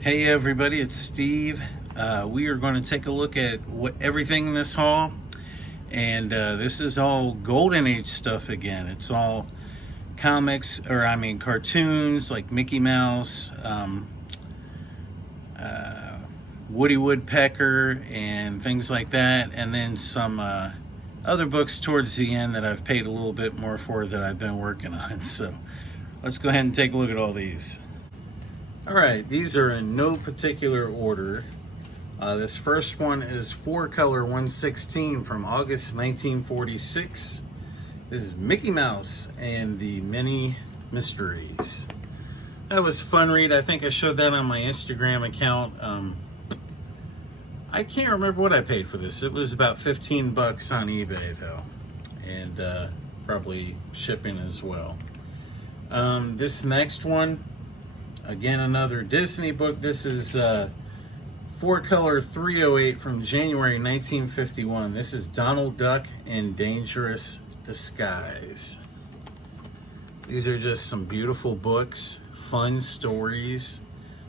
Hey everybody, it's Steve. We are going to take a look at everything in this haul, and this is all Golden Age stuff again. It's all comics, or I mean cartoons like Mickey Mouse, Woody Woodpecker, and things like that, and then some other books towards the end that I've paid a little bit more for that I've been working on. So let's go ahead and take a look at all these. All right, these are in no particular order. This first one is 4-color 116 from August 1946. This is Mickey Mouse and the Many Mysteries. That was a fun read. I think I showed that on my Instagram account. I can't remember what I paid for this. It was about 15 bucks on eBay though, and probably shipping as well. This next one, again, another Disney book. This is 4-color 308 from January 1951. This is Donald Duck in Dangerous Disguise. These are just some beautiful books, fun stories.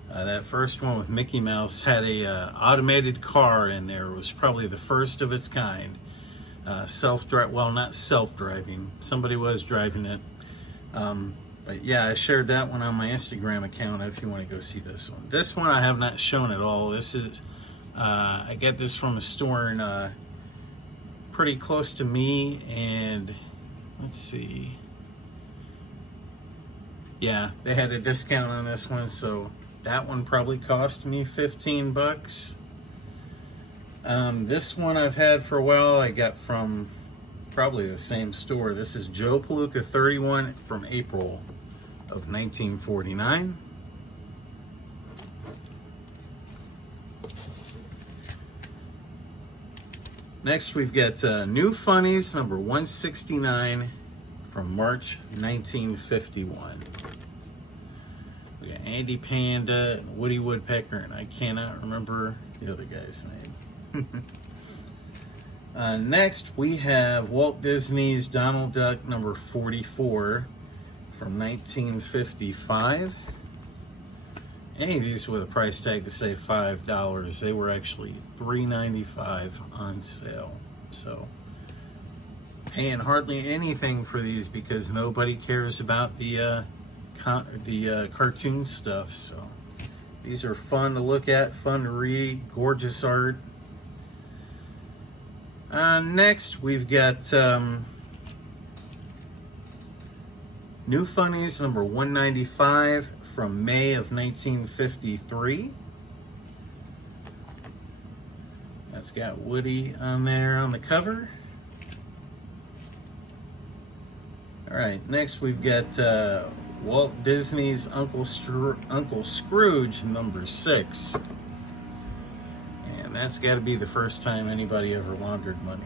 That first one with Mickey Mouse had a automated car in there. It was probably the first of its kind. Self-drive, well, not self-driving. Somebody was driving it. But yeah, I shared that one on my Instagram account if you want to go see this one. This one I have not shown at all. This is, I get this from a store in, pretty close to me, and let's see. Yeah, they had a discount on this one, so that one probably cost me 15 bucks. This one I've had for a while. I got from probably the same store. This is Joe Palooka 31 from April of 1949. Next we've got New Funnies number 169 from March 1951. We got Andy Panda and Woody Woodpecker, and I cannot remember the other guy's name. Next, we have Walt Disney's Donald Duck number 44 from 1955. Any of these with a price tag to say $5, they were actually $3.95 on sale. So, paying hardly anything for these because nobody cares about the cartoon stuff. So, these are fun to look at, fun to read, gorgeous art. Next, we've got New Funnies number 195 from May of 1953. That's got Woody on there on the cover. All right, next we've got Walt Disney's Uncle Scrooge number 6. And that's got to be the first time anybody ever laundered money.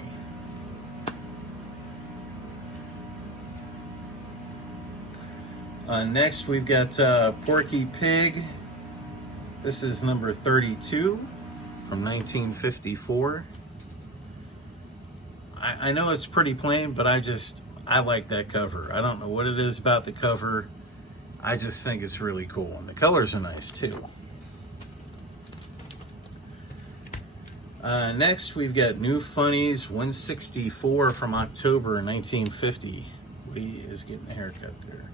Next, we've got Porky Pig. This is number 32 from 1954. I know it's pretty plain, but I like that cover. I don't know what it is about the cover. I just think it's really cool, and the colors are nice too. Next, we've got New Funnies 164 from October 1950. Lee is getting a haircut there.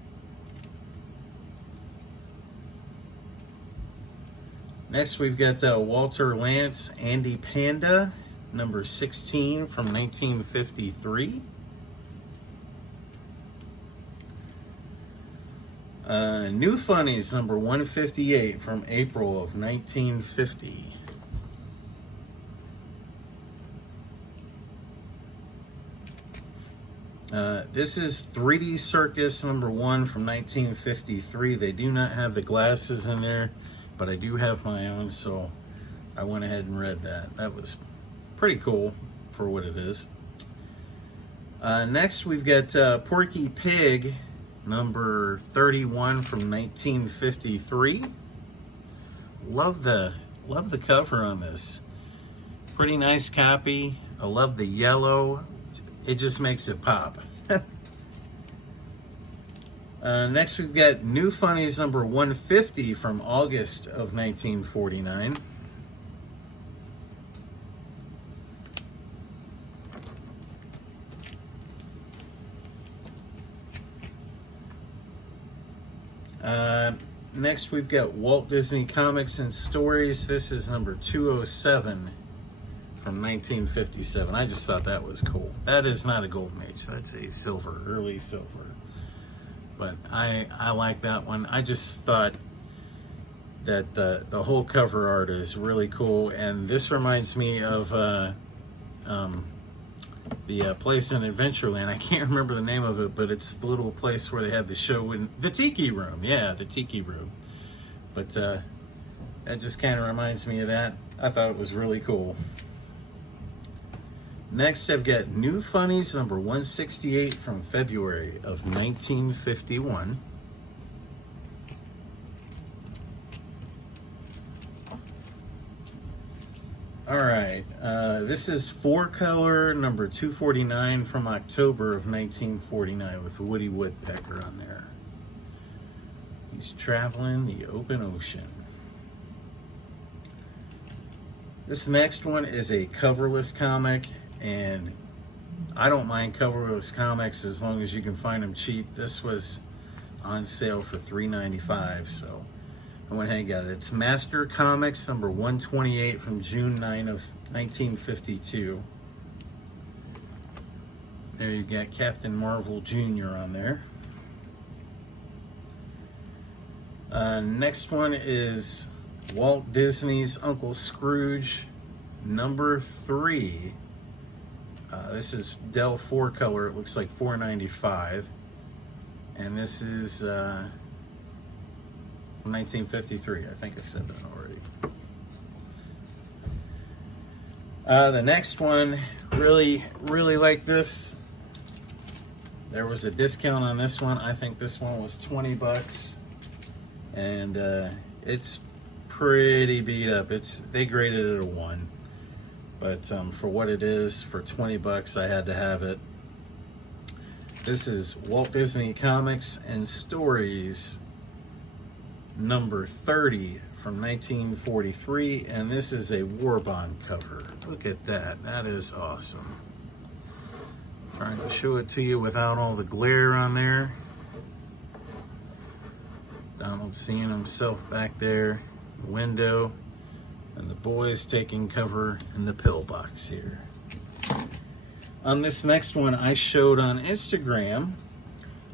Next, we've got Walter Lantz, Andy Panda, number 16 from 1953. New Funnies number 158 from April of 1950. This is 3D Circus number 1 from 1953. They do not have the glasses in there, but I do have my own, so I went ahead and read that. That was pretty cool for what it is. Next, we've got Porky Pig number 31 from 1953. Love the cover on this. Pretty nice copy. I love the yellow. It just makes it pop. Next, we've got New Funnies number 150 from August of 1949. Next, we've got Walt Disney Comics and Stories. This is number 207 from 1957. I just thought that was cool. That is not a golden age. That's a silver, early silver. But I like that one. I just thought that the whole cover art is really cool. And this reminds me of the place in Adventureland. I can't remember the name of it, but it's the little place where they had the show in the Tiki Room. Yeah, the Tiki Room. But that just kind of reminds me of that. I thought it was really cool. Next, I've got New Funnies number 168 from February of 1951. All right, this is 4-color number 249 from October of 1949 with Woody Woodpecker on there. He's traveling the open ocean. This next one is a coverless comic, and I don't mind coverless comics as long as you can find them cheap. This was on sale for $3.95, so I went ahead and got it. It's Master Comics number 128 from June 9 of 1952. There you got Captain Marvel Jr. on there. Next one is Walt Disney's Uncle Scrooge number 3. This is Dell 4-color. It looks like $4.95, and this is 1953. I think I said that already. The next one, really like this. There was a discount on this one. I think this one was 20 bucks, and it's pretty beat up. They graded it a 1, but for what it is, for 20 bucks, I had to have it. This is Walt Disney Comics and Stories number 30 from 1943, and this is a War Bond cover. Look at that. That is awesome. Trying to show it to you without all the glare on there. Donald seeing himself back there in the window, and the boys taking cover in the pillbox here. On this next one, I showed on Instagram,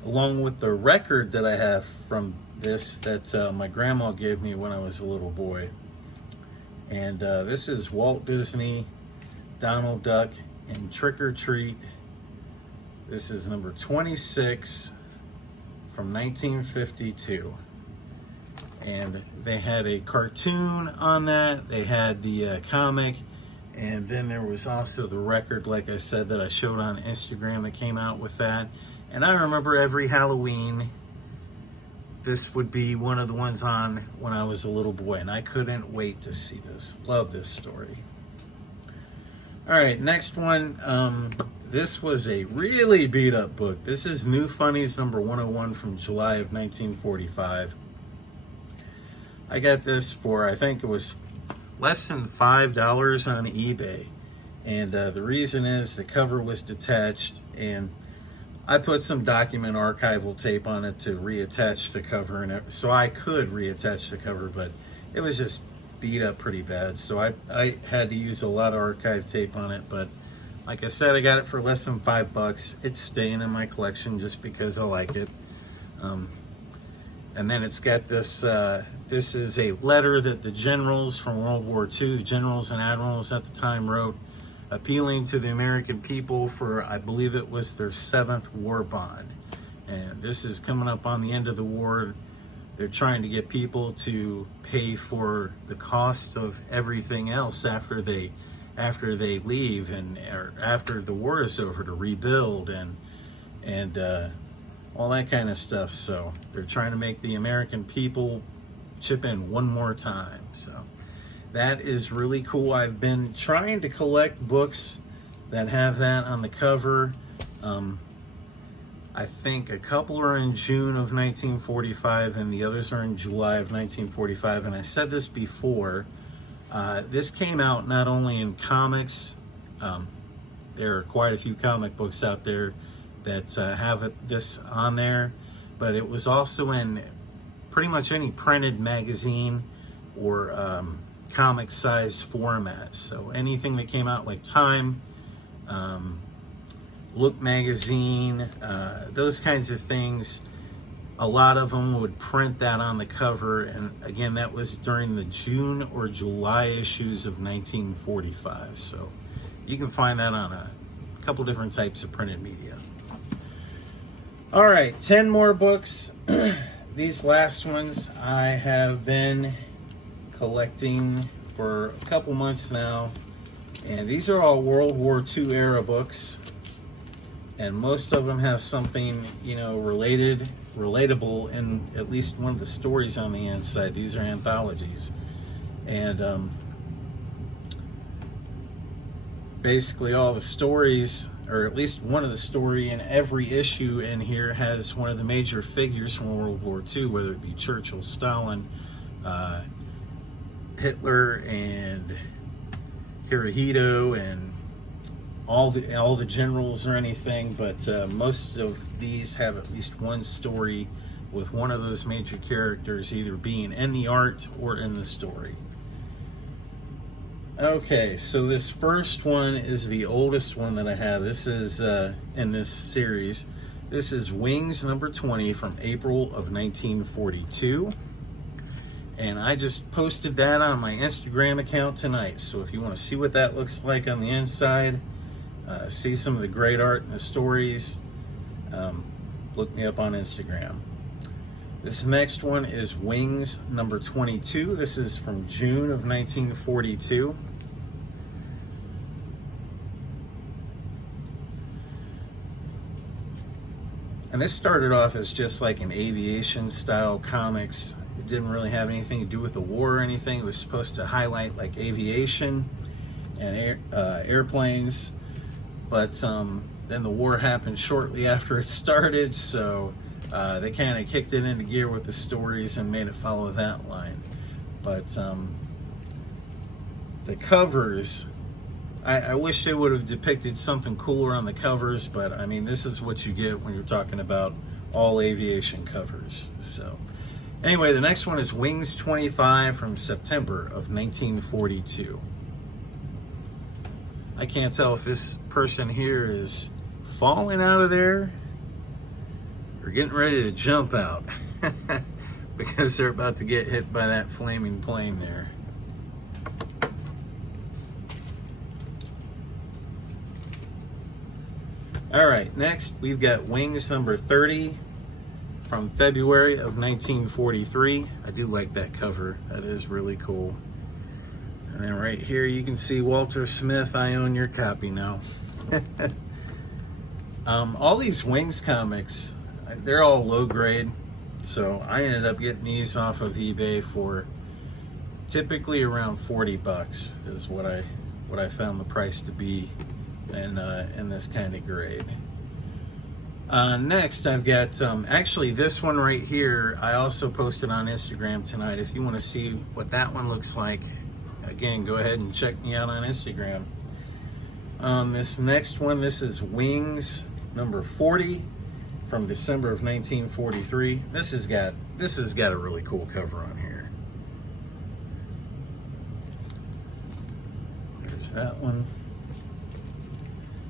along with the record that I have from this that my grandma gave me when I was a little boy. And this is Walt Disney, Donald Duck, and Trick or Treat. This is number 26 from 1952. And they had a cartoon on that. They had the comic. And then there was also the record, like I said, that I showed on Instagram that came out with that. And I remember every Halloween, this would be one of the ones on when I was a little boy. And I couldn't wait to see this. Love this story. All right, next one. This was a really beat up book. This is New Funnies number 101 from July of 1945. I got this for, I think it was less than $5 on eBay. And the reason is the cover was detached, and I put some document archival tape on it to reattach the cover, and so I could reattach the cover, but it was just beat up pretty bad. So I had to use a lot of archive tape on it, but like I said, I got it for less than $5. It's staying in my collection just because I like it. And then it's got this, this is a letter that the generals from World War II, generals and admirals at the time, wrote, appealing to the American people for, I believe it was their 7th war bond. And this is coming up on the end of the war. They're trying to get people to pay for the cost of everything else after they leave, and or after the war is over, to rebuild and all that kind of stuff. So they're trying to make the American people chip in one more time. So that is really cool. I've been trying to collect books that have that on the cover. I think a couple are in June of 1945 and the others are in July of 1945. And I said this before, this came out not only in comics, there are quite a few comic books out there that have this on there, but it was also in pretty much any printed magazine or comic size format. So anything that came out like Time, Look magazine, those kinds of things, a lot of them would print that on the cover. And again, that was during the June or July issues of 1945. So you can find that on a couple different types of printed media. All right, 10 more books. These last ones I have been collecting for a couple months now. And these are all World War II era books. And most of them have something, you know, relatable in at least one of the stories on the inside. These are anthologies. And basically all the stories, or at least one of the story in every issue in here, has one of the major figures from World War II, whether it be Churchill, Stalin, Hitler, and Hirohito, and all the generals or anything. But most of these have at least one story with one of those major characters either being in the art or in the story. Okay, so this first one is the oldest one that I have. This is in this series. This is Wings number 20 from April of 1942. And I just posted that on my Instagram account tonight. So if you want to see what that looks like on the inside, see some of the great art and the stories, look me up on Instagram. This next one is Wings number 22. This is from June of 1942. And this started off as just like an aviation style comics. It didn't really have anything to do with the war or anything. It was supposed to highlight like aviation and airplanes. But then the war happened shortly after it started, so they kind of kicked it into gear with the stories and made it follow that line. But the covers, I wish they would have depicted something cooler on the covers, but I mean, this is what you get when you're talking about all aviation covers. So anyway, the next one is Wings 25 from September of 1942. I can't tell if this person here is falling out of there or getting ready to jump out because they're about to get hit by that flaming plane there. All right, next we've got Wings number 30 from February of 1943. I do like that cover. That is really cool. And then right here you can see Walter Smith, I own your copy now. All these Wings comics, they're all low grade. So I ended up getting these off of eBay for typically around 40 bucks is what I found the price to be in this kind of grade. Next I've got, actually this one right here, I also posted on Instagram tonight. If you want to see what that one looks like, again, go ahead and check me out on Instagram. This next one, this is Wings number 40 from December of 1943. This has got a really cool cover on here. There's that one.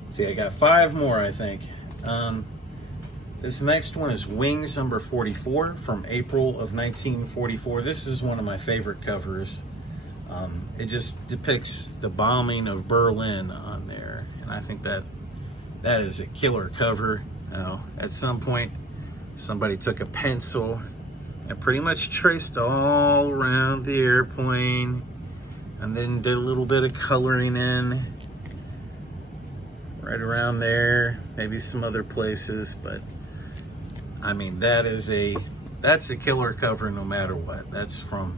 See, I got 5 more, I think. This next one is Wings number 44 from April of 1944. This is one of my favorite covers. It just depicts the bombing of Berlin on there, and I think that is a killer cover. Now, at some point, somebody took a pencil and pretty much traced all around the airplane, and then did a little bit of coloring in right around there, maybe some other places. But I mean, that's a killer cover no matter what. That's from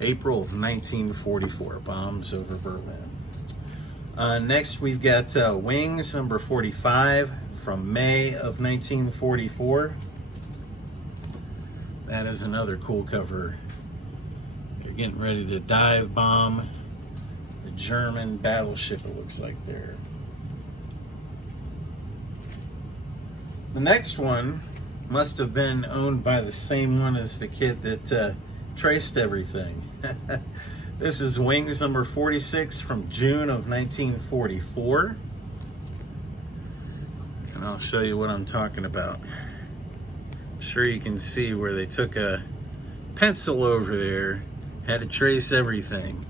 April of 1944, bombs over Berlin. Next, we've got Wings number 45 from May of 1944. That is another cool cover. They're getting ready to dive bomb the German battleship, it looks like there. The next one must have been owned by the same one as the kid that traced everything. This is Wings number 46 from June of 1944. And I'll show you what I'm talking about. I'm sure you can see where they took a pencil over there, had to trace everything.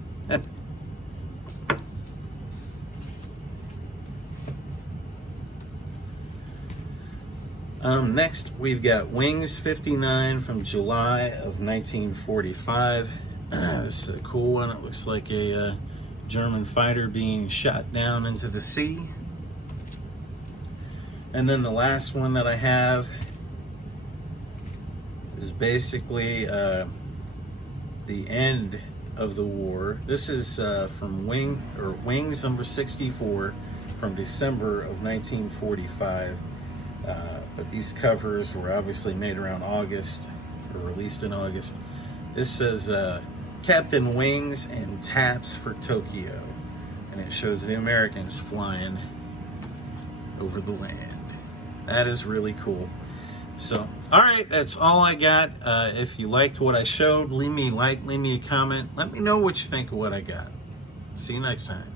Next, we've got Wings 59 from July of 1945. This is a cool one. It looks like a German fighter being shot down into the sea. And then the last one that I have is basically the end of the war. This is from Wings number 64 from December of 1945. But these covers were obviously made around August, or released in August. This says Captain Wings and Taps for Tokyo. And it shows the Americans flying over the land. That is really cool. So, alright, that's all I got. If you liked what I showed, leave me a like, leave me a comment. Let me know what you think of what I got. See you next time.